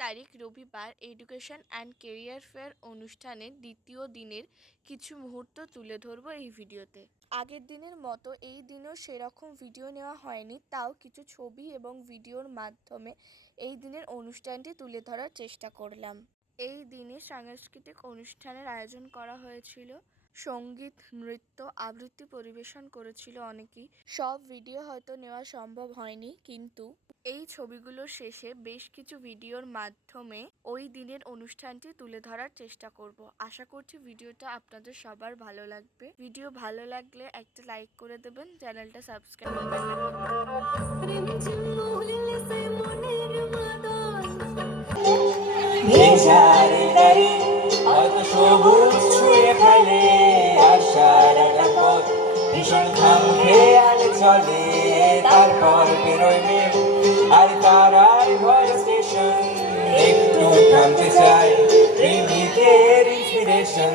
তারিখ রবিবার education and career fair অনুষ্ঠানের দ্বিতীয় দিনের কিছু মুহূর্ত তুলে ধরব এই ভিডিওতে। আগের দিনের মতো এই দিনেও সেরকম ভিডিও নেওয়া হয়নি, তাও কিছু ছবি এবং ভিডিওর মাধ্যমে এই দিনের অনুষ্ঠানটি তুলে ধরার চেষ্টা করলাম। এই দিনে সাংস্কৃতিক অনুষ্ঠানের আয়োজন করা হয়েছিল, সঙ্গীত, নৃত্য, আবৃত্তি পরিবেশন করেছিল অনেকেই। সব ভিডিও হয়তো নেওয়া সম্ভব হয়নি, কিন্তু এই ছবিগুলোর শেষে বেশ কিছু ভিডিওর মাধ্যমে ওই দিনের অনুষ্ঠানটি তুলে ধরার চেষ্টা করব। আশা করছি ভিডিওটা আপনাদের সবার ভালো লাগবে। ভিডিও ভালো লাগলে একটা লাইক করে দেবেন, চ্যানেলটা সাবস্ক্রাইব চলে তারপর বেরোয় মেঘ আর তারাই ভয় স্টেশন একটু থামতে চাই প্রেমিকের ইন্সপিরেশন।